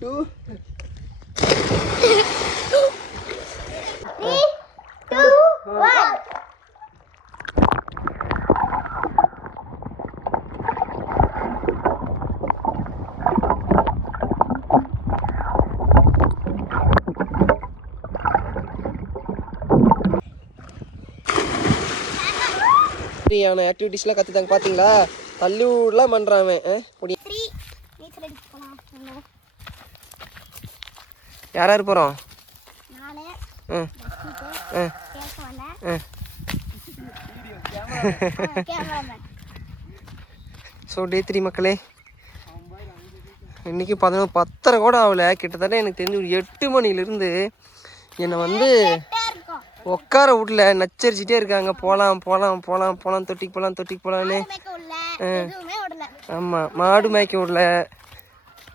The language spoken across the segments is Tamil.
2 3 2 1 ஃப்ரீயான ஆக்டிவிட்டீஸ்லாம் கற்றுத்தாங்க பார்த்தீங்களா? தள்ளிவிடலாம் பண்ணுறான் அவன். யார் யார் போகிறோம்? ஸோ டே 3 மக்களே, இன்றைக்கி 10:30 கூட ஆகலை. கிட்டத்தட்ட எனக்கு தெரிஞ்சு ஒரு 8 மணிலேருந்து என்னை வந்து உட்கார வீட்டில் நச்சரிச்சிட்டே இருக்காங்க. போகலாம் போகலாம் போகலாம் போகலாம், தொட்டிக்கு போகலாம் தொட்டிக்கு போகலான்னு. ஆமாம், மாடு மேய்க்க விடல,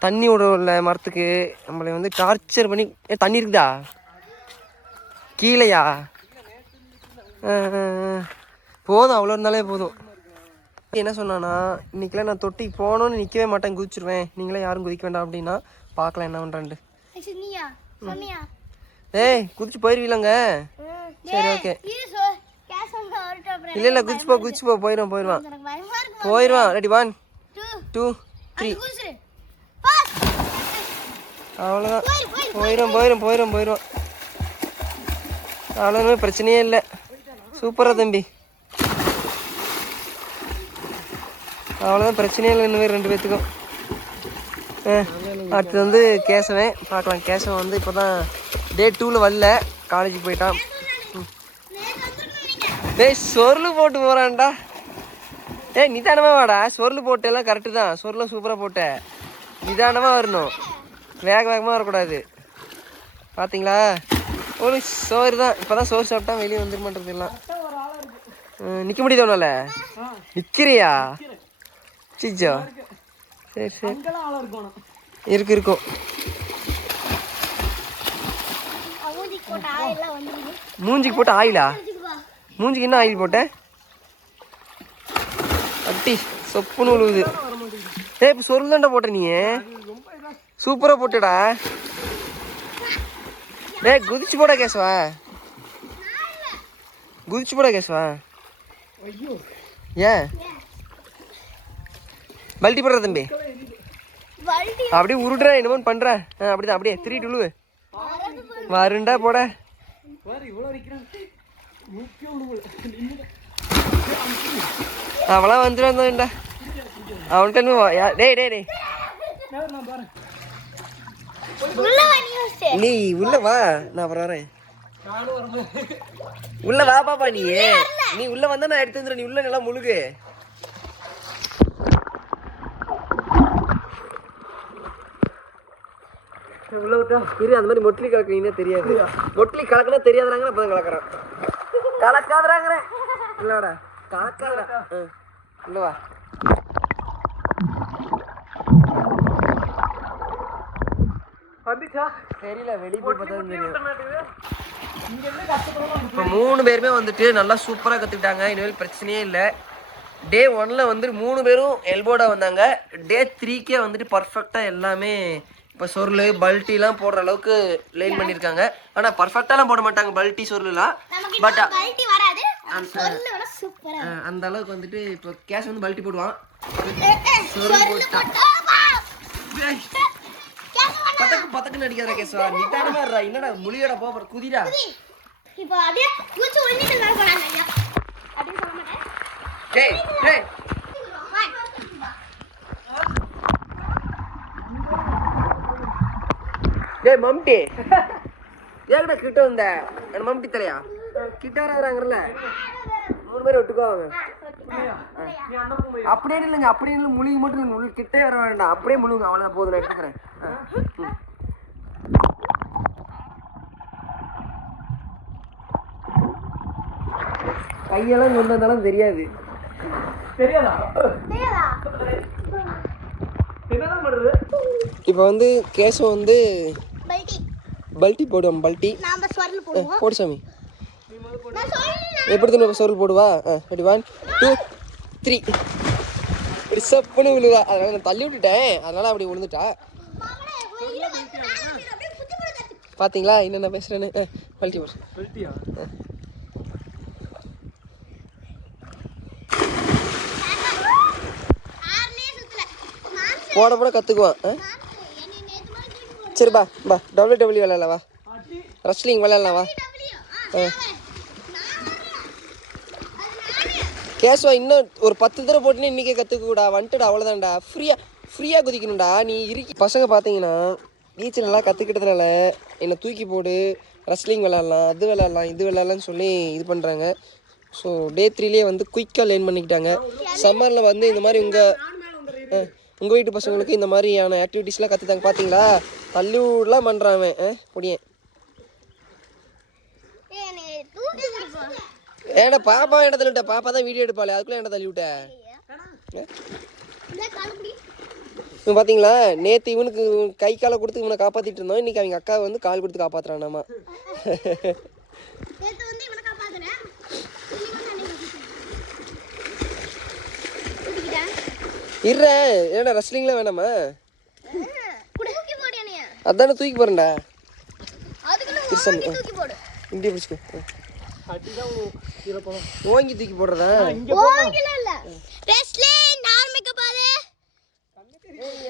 தண்ணி விட விடல மரத்துக்கு. நம்மளை வந்து டார்ச்சர் பண்ணி. தண்ணி இருக்குதா கீழேயா? போதும், அவ்வளோ இருந்தாலே போதும். என்ன சொன்னான்னா, இன்னைக்கெல்லாம் நான் தொட்டிக்கு போகணுன்னு நிற்கவே மாட்டேன், குதிச்சிருவேன், நீங்களே யாரும் குதிக்க வேண்டாம் அப்படின்னா. பார்க்கலாம் என்ன பண்ணுறான்ட்டு. ஏய், குதிச்சு போயிருவீங்களங்க? சரி, ஓகே. இல்லை குதிச்சு போ போயிடுவான். ரெடி 1 2 3. அவ்வளோதான், போயிடும். அவ்வளோதான், பிரச்சனையே இல்லை. சூப்பராக தம்பி, அவ்வளோதான், பிரச்சனையே இல்லை. இன்னும் 2 பேர்த்துக்கும். அடுத்து வந்து கேசவன் பார்க்கலாம். கேசவன் வந்து இப்போ தான் டே 2ல் வரல, காலேஜுக்கு போயிட்டான். டேய், சொருள் போட்டு போகிறான்டா. நிதானமாக வாடா. சொருள் போட்டெல்லாம் கரெக்டு தான், சொருளும் சூப்பராக போட்ட. நிதானமாக வரணும், வேகமாக வரக்கூடாது. பார்த்தீங்களா? ஒரு சோறு தான். இப்போ தான் சோறு சாப்பிட்டா வெளியே வந்துருமான்றது எல்லாம். நிற்க முடியுது ஒன்றால? நிற்கிறியா? சிச்சோ, சரி இருக்கும். மூஞ்சிக்கு போட்ட ஆயிலா? மூஞ்சிக்கு என்ன ஆயில் போட்ட? அட்டி சொப்புன்னு உழுவுது. இப்போ சொருள் தான்டா போட்ட நீ. சூப்பராக போட்டடா. குதிச்சு போட கேசவா, ஏன் பல்ட்டி போடுற தம்பி? அப்படியே உருடுற, என்னமோ பண்ற. அப்படிதான், அப்படியே 3 2 வருண்டா போட. அவளாம் வந்துடுவான்டா அவன்கிட்ட. டேய் நீ உள்ள வா, நான் அப்புறம் வரேன். உள்ள வா பாப்பா. நீ உள்ள வந்தா நான் எடுத்து வந்துடுறேன். நீ உள்ள நல்லா முழுகு. உள்ள விட்டா இரு. அந்த மாதிரி மொட்லி கலக்குறீங்கன்னா தெரியாது. மொட்லி கலக்குனா தெரியாதுறாங்க, அப்பதான் கலக்குறான். கலக்காதுறாங்கிறேன். இல்லடா, கலக்காதுடா. உள்ள வா. தெரியல, வெளியே போய் பார்த்தா தெரியும். இப்போ 3 பேருமே வந்துட்டு நல்லா சூப்பராக கற்றுக்கிட்டாங்க. இனிமேல் பிரச்சனையே இல்லை. டே 1ல் வந்து 3 பேரும் எல்போடா வந்தாங்க. டே 3க்கே வந்துட்டு பர்ஃபெக்டாக எல்லாமே இப்போ சொருள் பல்ட்டிலாம் போடுற அளவுக்கு லைன் பண்ணியிருக்காங்க. ஆனால் பர்ஃபெக்டாலாம் போட மாட்டாங்க பல்ட்டி சொருலாம். பட் அந்த அளவுக்கு வந்துட்டு இப்போ கேஷ் வந்து பல்ட்டி போடுவான். சொருள் போட்டான். பத்தக்கு நடிக்காத கேசவா, நிதானமா இருடா. என்னடா முழியோட போற குதிடா. இப்போ அப்படியே குச்சி ஒளிஞ்சிட்டு நடக்கறாங்க. அப்படியே சொல்ல மாட்டேன். டேய் மம்டி, ஏங்கடா கிட்ட வந்த? என்ன மம்டி தலையா? கிட்ட வராங்கறல 3 பேர் ஒட்டுக்குவாங்க. அப்படியே இல்லைங்க, அப்படியே இல்லை. முழுகி மட்டும் கிட்டே வர வேண்டாம், அப்படியே முழுங்க. அவ்வளோதான், போதும். நான் எடுத்துக்கிறேன். கையெல்லாம் கொண்டு வந்தாலும் தெரியாதா? இப்போ வந்து கேசவம் வந்து பல்ட்டி போடுவோம். பல்ட்டி போடு சாமி. எப்படி நம்ம சொருள் போடுவா? ரெடி 1 2 3. இப்படி சப்புன்னு விழுவா. அதனால நான் தள்ளி விட்டுட்டேன், அதனால அப்படி விழுந்துட்டா. பாத்தீங்களா என்னென்ன பேசுறேன்னு? பல்ட்டி போடு. போட போட கத்துக்குவான். சரி பா பா WWE விளையாடலாம் வா, ரெஸ்லிங் விளையாடலாம் வா. கேசுவா இன்னும் ஒரு 10 தடவை போட்டுன்னு இன்றைக்கே கற்றுக்கூடா, வந்துட்டுடா அவ்வளோதான்டா. ஃப்ரீயாக குதிக்கணும்டா நீ இருக்கி. பசங்க பார்த்தீங்கன்னா நீச்சல் நல்லா கற்றுக்கிட்டதுனால என்னை தூக்கி போடு, ரெஸ்லிங் விளாட்லாம், அது விளாட்லாம், இது விளாட்லான்னு சொல்லி இது பண்ணுறாங்க. ஸோ டே 3லேயே வந்து குயிக்காக லேர்ன் பண்ணிக்கிட்டாங்க. சம்மரில் வந்து இந்த மாதிரி உங்கள் வீட்டு பசங்களுக்கு இந்த மாதிரியான ஆக்டிவிட்டீஸ்லாம் கற்றுத்தாங்க. பார்த்தீங்களா தள்ளிவிடலாம் பண்ணுறான் அவன் பொடியன். ஏடா பாப்பா இடத்துல விட்ட, பாப்பா தான் வீடியோ எடுப்பாளே, அதுக்குள்ள என்ன தள்ளி விட்ட? இவன் பார்த்தீங்களா நேற்று இவனுக்கு கை காலை கொடுத்து இவனை காப்பாற்றிட்டு இருந்தோம், இன்னைக்கு அவங்க அக்கா வந்து கால் கொடுத்து காப்பாற்றுறானாமா. இருறேன் ஏடா ரெஸ்லிங்லாம் வேணாமா? அதானே தூக்கி போறேன்டா. இங்கே பிடிச்சிக்கோ. ஓங்கி தூக்கி போடுறதா?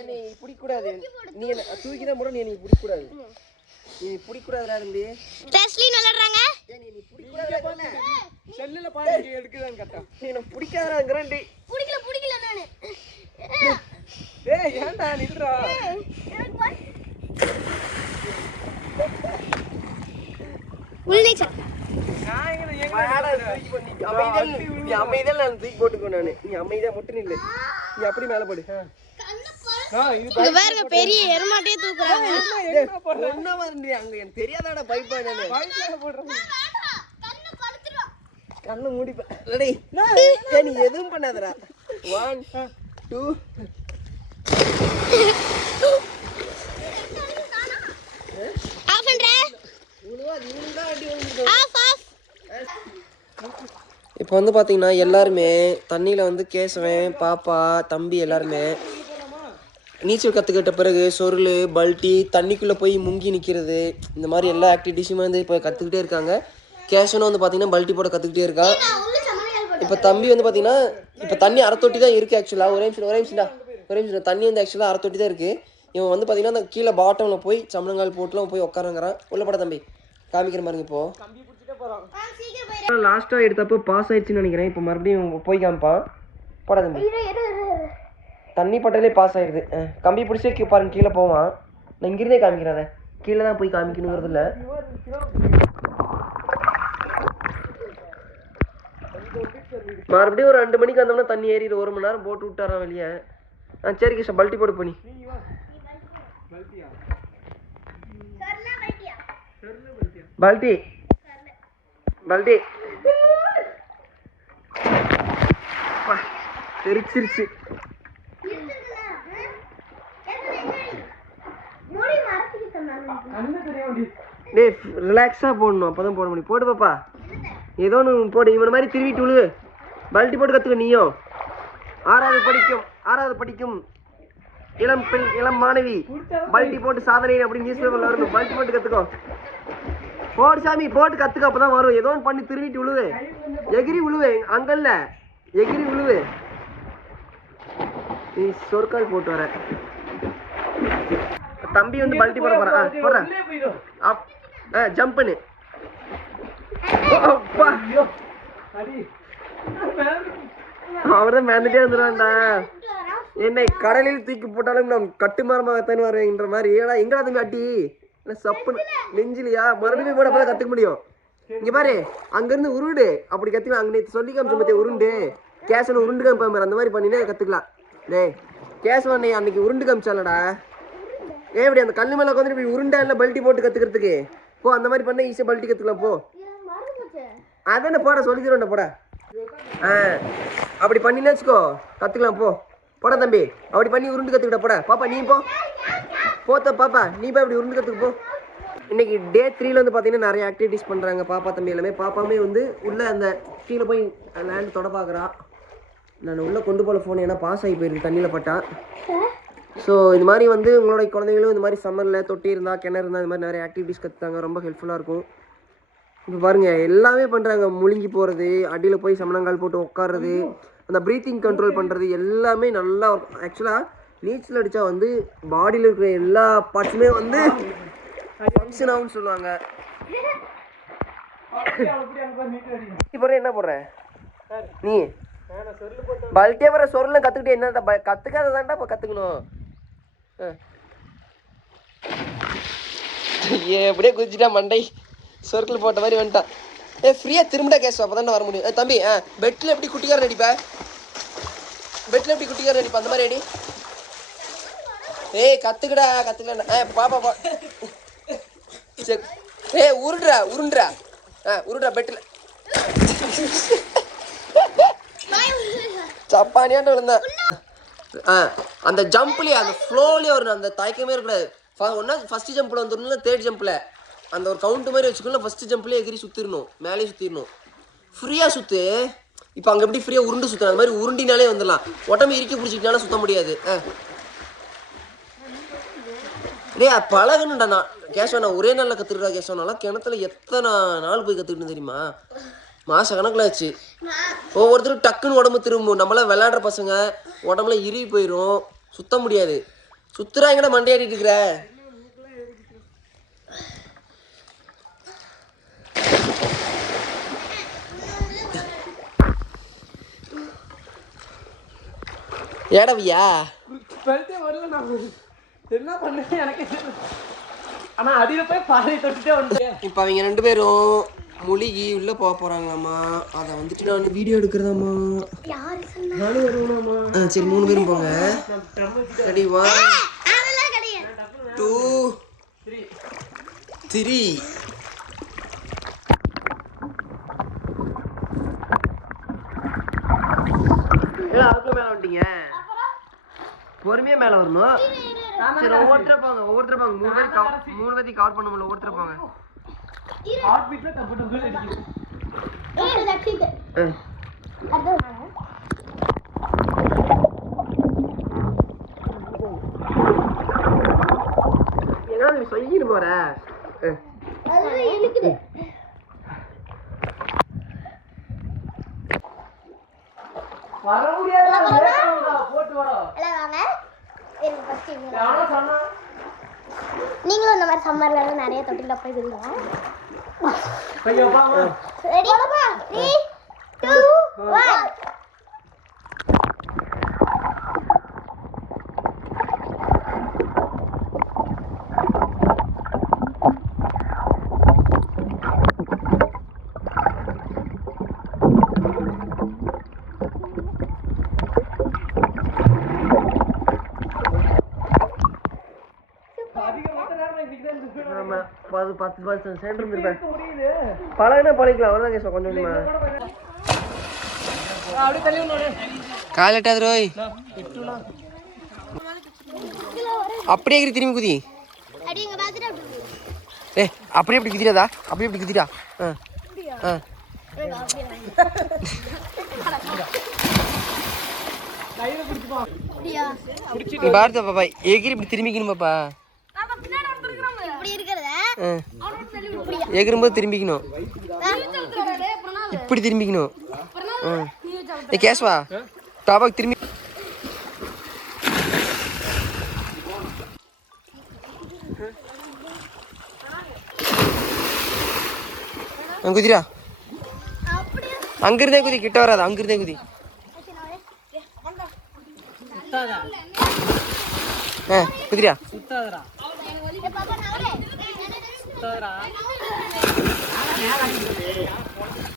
நீ பிடிக்கூடாது, நீ தூக்கி தான் போட, நீ பிடிக்கூடாது, நீ பிடிக்கூடாதுடா தம்பி. ரெஸ்லிங் விளையாடுறாங்க, நீ பிடிக்கூடாது. செல்லுல பாரு எடுக்குதான்னு கட்டா, நீ என்ன பிடிக்காதறாங்கறேன்டி. பிடிக்கல நானு. டேய் ஏன்டா நில்றா? உள்ளேச்சா அமைதியா நான் தூக்கி போட்டுக்கோ. நானு நீ அமைதியா மட்டும் நில்லு, நீ அப்படி மேல போடு. பெரிய எருமாட்டையே தூக்குறாங்க. அங்க எனக்கு தெரியாதாடா பைப்பா, கண்ணு மூடிப்பேன். நீ எதுவும் பண்ணாதடா. 1 2 இப்போ வந்து பார்த்தீங்கன்னா எல்லாருமே தண்ணியில் வந்து கேசவன், பாப்பா, தம்பி எல்லாருமே நீச்சல் கற்றுக்கிட்ட பிறகு சொருள், பல்ட்டி, தண்ணிக்குள்ளே போய் முங்கி நிற்கிறது, இந்த மாதிரி எல்லா ஆக்டிவிட்டீஸுமே வந்து இப்போ கற்றுக்கிட்டே இருக்காங்க. கேசவனும் வந்து பார்த்தீங்கன்னா பல்ட்டி போட கற்றுக்கிட்டே இருக்கான். இப்போ தம்பி வந்து பார்த்தீங்கன்னா இப்போ தண்ணி அரை தொட்டி தான் இருக்குது ஆக்சுவலாக. ஒரே நிமிஷம் தண்ணி வந்து ஆக்சுவலாக அரை தொட்டி தான் இருக்குது. இவன் வந்து பார்த்தீங்கன்னா அந்த கீழே பாட்டமில் போய் சமணங்கால் போட்டுலாம் போய் உட்காருங்கிறான். உள்ள பட தம்பி காமிக்கிற பாருங்க. இப்போ லாஸ்ட்டாக எடுத்தப்போ பாஸ் ஆயிடுச்சுன்னு நினைக்கிறேன். இப்போ மறுபடியும் போய் காமிப்பான். போட தம்பி, தண்ணி பட்டாலே பாஸ் ஆயிடுது. கம்பி பிடிச்சே பாருங்க கீழே போவான். நான் இங்கிருந்தே காமிக்கிறேன், கீழே தான் போய் காமிக்கணுங்கிறது இல்லை. மறுபடியும் ஒரு 2 மணிக்கு வந்தோம்னா தண்ணி ஏறிடு. 1 மணி நேரம் போட்டு விட்டாரான் வெளியே. சரி கிருஷ்ணா பல்ட்டி போடு பண்ணி. பல்ட்டி பல்ட்டி தெரிச்சிருச்சு. டேய் ரிலாக்ஸாக போடணும், அப்போ தான் போட முடியும். போடு பாப்பா, ஏதோ ஒன்று போடு. இவனை மாதிரி திருவிட்டு விழு. பல்ட்டி போட்டு கற்றுக்க. நீயும் 6வது படிக்கும் இளம் பெண், இளம் மாணவி பல்ட்டி போட்டு சாதனை அப்படின்னு நியூஸ் பேப்பர்ல வரணும். பல்ட்டி போட்டு கற்றுக்கோ. போடு சாமி, போட்டு கற்றுக்க, அப்போ தான் வரும். ஏதோ ஒன்று பண்ணி திருவிட்டு விழுவு, எகிரி விழுவு. அங்கல்ல எகிரி விழுவு. நீ சொற்கால் போட்டு வர. தம்பி வந்து பல்ட்டி போட போறான். போடுற ஜம்ப் பண்ணு. அவர்தான் மேந்துட்டே வந்துடுவான்டா. என்னை கடலில் தூக்கி போட்டாலும் நான் கட்டுமரமாகத்தான் வருவேன்ற மாதிரி. ஏடா எங்கடா தம்பி அட்டி சப்புன்னு நெஞ்சிலியா? மறுபடியும் போட போல கற்றுக்க முடியும். இங்க பாரு, அங்கிருந்து உருண்டு அப்படி கற்றுக்கலாம். அங்கே சொல்லி காமிச்ச பத்திய உருண்டு கேசவன் உருண்டு காமிப்பாரு. அந்த மாதிரி பண்ணினே கற்றுக்கலாம். டே கேசவன் அன்னைக்கு உருண்டு காமிச்சாலடா. இப்படி அந்த கல்லு மேலே உட்காந்து இப்படி உருண்டா இல்லை பல்ட்டி போட்டு கற்றுக்கிறதுக்கு போ. அந்த மாதிரி பண்ண ஈஸியாக பல்ட்டி கற்றுக்கலாம். போ அதானே போட சொல்லிக்கிறோண்ட போட. அப்படி பண்ணினே வச்சுக்கோ, கற்றுக்கலாம். போட தம்பி, அப்படி பண்ணி உருண்டு கற்றுக்கிட்ட. போட பாப்பா, நீ போத்த பாப்பா, நீ அப்படி உருண்டு கற்றுக்கு போ. இன்னைக்கு டே 3ல வந்து பார்த்தீங்கன்னா நிறைய ஆக்டிவிட்டிஸ் பண்ணுறாங்க பாப்பா தம்பி எல்லாமே. பாப்பாமே வந்து உள்ளே அந்த கீழே போய் லேண்டு தொட பார்க்குறா. நான் உள்ளே கொண்டு போகல ஃபோன், ஏன்னா பாஸ் ஆகி போயிருக்கு தண்ணியில் பட்டா. ஸோ இது மாதிரி வந்து உங்களோட குழந்தைங்களும் இந்த மாதிரி சம்மரில் தொட்டி இருந்தால் கிணறு இருந்தால் இந்த மாதிரி நிறைய ஆக்டிவிட்டிஸ் கற்றுத்தாங்க, ரொம்ப ஹெல்ப்ஃபுல்லாக இருக்கும். இப்போ பாருங்கள் எல்லாமே பண்ணுறாங்க, முழுங்கி போகிறது, அடியில் போய் சமணங்கால் போட்டு உட்காடுறது, அந்த ப்ரீத்திங் கண்ட்ரோல் பண்ணுறது எல்லாமே நல்லா இருக்கும். ஆக்சுவலாக நீச்சல் அடித்தா வந்து பாடியில் இருக்கிற எல்லா பார்ட்ஸுமே வந்து ஃபங்க்ஷன் ஆகும்னு சொல்லுவாங்க. இப்போ என்ன போடுற நீ பல்ட்டே வர சொருலாம் கற்றுக்கிட்டே என்ன கற்றுக்காததான்டா இப்போ கற்றுக்கணும். எப்படியே குதிச்சுட்டா மண்டை சொர்க்கில் போட்ட மாதிரி வந்துட்டான். ஃப்ரீயாக திரும்பிட்டா கேஸ் அப்போ தானே வர முடியும். தம்பி பெட்டில் எப்படி குட்டிக்காரன் அடிப்பா, பெட்டில் எப்படி குட்டிக்காரன் அடிப்பா அந்த மாதிரி அடி. கற்றுக்கடா கற்றுக்கடா பாப்பா சரி உருண்டுறா உருண்டுறா உருண்டா பெட்டில் சப்பானியாண்டு விழுந்தேன். அந்த ஜம்ப்லேயே அந்த ஃப்ளோலேயே வரும், அந்த தயக்கமே இருக்கக்கூடாது. ஒன்றா ஃபஸ்ட்டு ஜம்பில் வந்துடணும்ல, தேர்ட் ஜம்பில் அந்த ஒரு கவுண்ட் மாதிரி வச்சுக்கணும். ஃபஸ்ட்டு ஜம்ப்லேயே எகிரி சுற்றிடணும், மேலேயே சுற்றிடணும், ஃப்ரீயாக சுற்று. இப்போ அங்கே எப்படி ஃப்ரீயாக உருண்டு சுற்றணும் அந்த மாதிரி உருண்டினாலே வந்துடலாம். உடம்பு இறுக்கி பிடிச்சிக்கிட்டாலும் சுற்ற முடியாது. பழகணுண்டா நான் கேஷவா, நான் ஒரே நாளில் கற்றுக்கிட்டா கேஷவனாலாம் கிணத்துல எத்தனை நாள் போய் கற்றுக்கிட்டு தெரியுமா, மாத கணக்கில் ஆச்சு. ஒவ்வொருத்தரும் டக்குன்னு உடம்பு திரும்பும். நம்மளாம் விளையாடுற பசங்க உடம்புல இறுகி போயிடும், சுத்த முடியாது. சுத்துறாங்கடா மண்டையாடிட்டு இருக்கிற. ஏடவியா என்ன பண்ணேன் எனக்கு ஆனா அடியில போய் பாறை தொட்டுட்டே வந்து. இப்போ அவங்க 2 பேரும் முழுகி உள்ள போக போறாங்களாமா. அதை வந்துட்டு நான் வீடியோ எடுக்கிறதாம்மா. சரி 3 பேரும் போங்க. ரெடி 1 2 3. அதுக்குள்ள மேல வந்துட்டீங்க, பொறுமையா மேல வரணும். சரி ஒவ்வொருத்தர் போங்க 3 பேருக்கு கவர் பண்ண முடியல. ஒவ்வொருத்தர் போங்க. ஹார்ட் பீட்ல கம்ப்யூட்டர் அடிக்குது. ஏதாவது சொல்லிட்டு போற வர முடியாதா போட்டு வர. நீங்களும் இந்த மாதிரி சம்மர்ல நிறைய தொட்டில போய் விடுங்க. ஐயோ பாமா ரெடி 3 2 1. பழகிக்கலாம் கொஞ்சம் காலட்டாது ரோய். அப்படியே திரும்பி குதி. அப்படியே எப்படி குதிராதா, அப்படியே எப்படி குதிரா. நீ பாருத்த பாப்பா எகிரி இப்படி திரும்பிக்கணும் பாப்பா. எகிரும்போது திரும்பிக்கணும், இப்படி திரும்பிக்கணும். கேஸ்வா பாப்பாக்கு திரும்பி குதிரா. அங்கிருந்தே குதி, கிட்ட வராது, அங்கிருந்தே குதி. குதிரா சுத்தாதரா